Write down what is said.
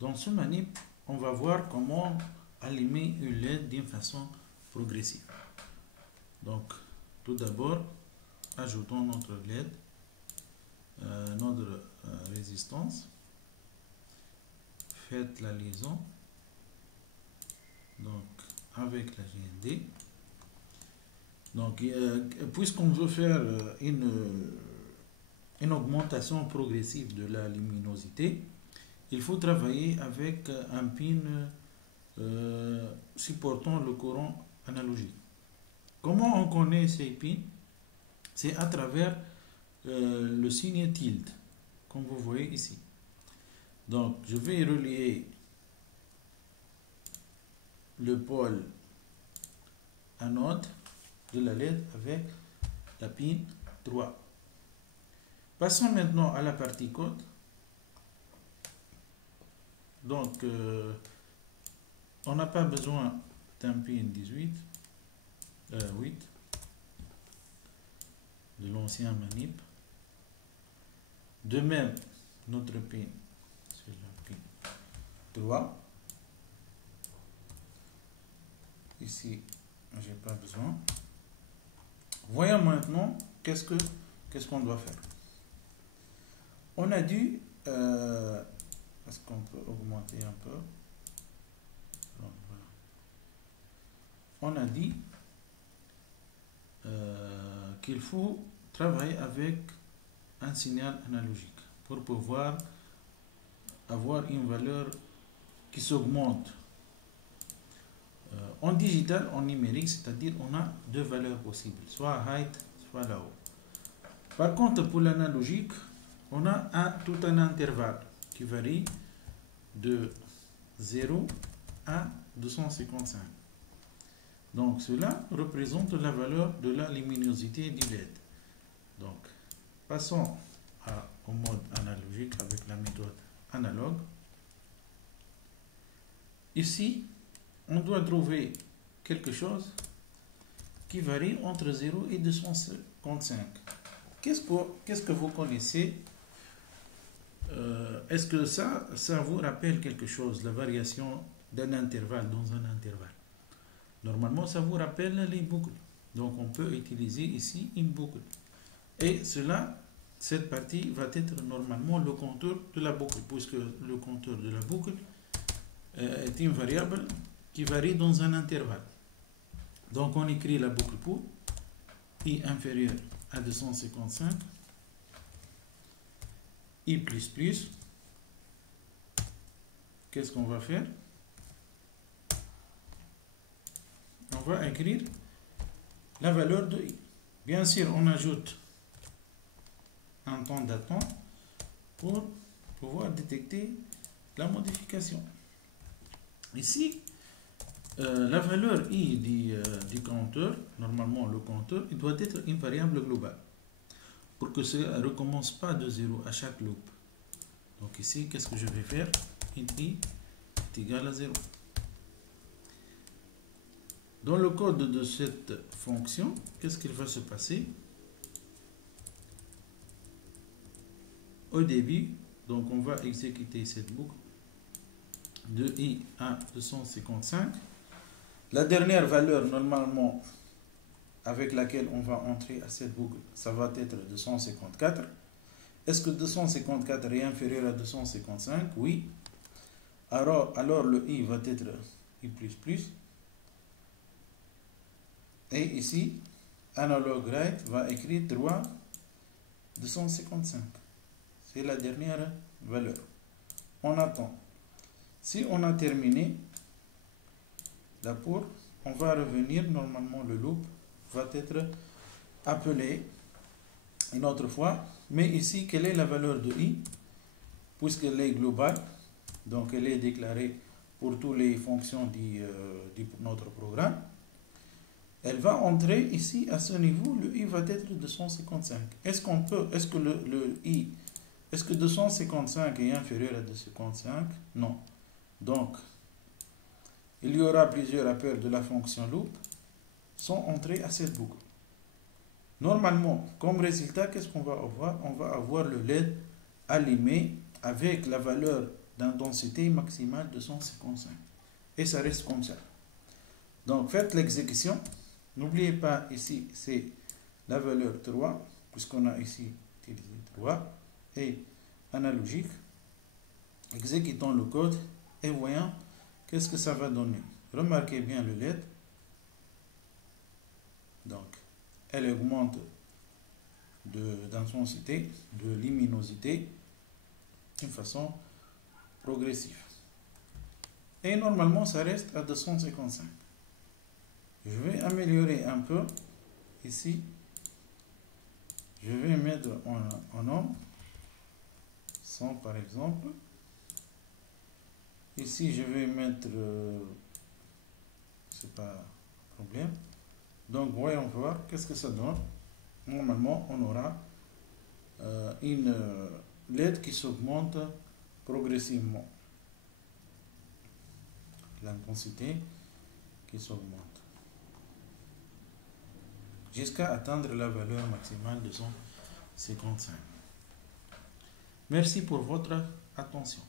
Dans ce manip, on va voir comment allumer une LED d'une façon progressive. Donc, tout d'abord, ajoutons notre LED, notre résistance. Faites la liaison donc avec la GND. Donc, puisqu'on veut faire une augmentation progressive de la luminosité, il faut travailler avec un pin supportant le courant analogique. Comment on connaît ces pins? C'est à travers le signe tilde, comme vous voyez ici. Donc, je vais relier le pôle anode de la LED avec la pin 3. Passons maintenant à la partie code. Donc, on n'a pas besoin d'un pin 8 de l'ancien manip. De même, notre pin, c'est la pin 3. Ici, j'ai pas besoin. Voyons maintenant qu'est-ce qu'on doit faire. On a dû, est-ce qu'on peut augmenter un peu? Donc, voilà. On a dit qu'il faut travailler avec un signal analogique pour pouvoir avoir une valeur qui s'augmente en digital, en numérique, c'est-à-dire on a deux valeurs possibles, soit height, soit là-haut. Par contre, pour l'analogique, on a tout un intervalle qui varie de 0 à 255. Donc, cela représente la valeur de la luminosité du LED. Donc, passons au mode analogique avec la méthode analogue. Ici, on doit trouver quelque chose qui varie entre 0 et 255. Qu'est-ce que vous connaissez? Est-ce que ça vous rappelle quelque chose, la variation d'un intervalle dans un intervalle? Normalement, ça vous rappelle les boucles. Donc, on peut utiliser ici une boucle. Et cette partie va être normalement le contour de la boucle, puisque le contour de la boucle est une variable qui varie dans un intervalle. Donc, on écrit la boucle pour i inférieur à 255, i++. Qu'est-ce qu'on va faire? On va écrire la valeur de i. Bien sûr, on ajoute un temps d'attente pour pouvoir détecter la modification. Ici, la valeur i du compteur, normalement le compteur, il doit être une variable globale pour que ça ne recommence pas de 0 à chaque loop. Donc ici, qu'est-ce que je vais faire? I est égal à 0. Dans le code de cette fonction, qu'est-ce qu'il va se passer? Au début, donc on va exécuter cette boucle de i à 255. La dernière valeur, normalement, avec laquelle on va entrer à cette boucle, ça va être 254. Est-ce que 254 est inférieur à 255? Oui. Alors le i va être i++. Et ici, analog write va écrire 3 255. C'est la dernière valeur. On attend. Si on a terminé, d'accord, on va revenir. Normalement, le loop va être appelé une autre fois. Mais ici, quelle est la valeur de i? Puisqu'elle est globale, donc elle est déclarée pour toutes les fonctions de notre programme. Elle va entrer ici à ce niveau. Le i va être 255. Est-ce que est-ce que 255 est inférieur à 255? Non. Donc, il y aura plusieurs appels de la fonction loop sont entrés à cette boucle. Normalement, comme résultat, qu'est-ce qu'on va avoir? On va avoir le LED allumé avec la valeur d'intensité maximale de 155. Et ça reste comme ça. Donc faites l'exécution. N'oubliez pas ici, c'est la valeur 3, puisqu'on a ici utilisé 3. Et analogique. Exécutons le code et voyons qu'est-ce que ça va donner. Remarquez bien le LED. Donc, elle augmente d'intensité, de luminosité d'une façon progressive. Et normalement, ça reste à 255. Je vais améliorer un peu. Ici, je vais mettre en nombre 100 par exemple. Ici, je vais mettre, c'est pas un problème. Donc, voyons voir qu'est-ce que ça donne. Normalement, on aura une LED qui s'augmente progressivement. L'intensité qui s'augmente jusqu'à atteindre la valeur maximale de 155. Merci pour votre attention.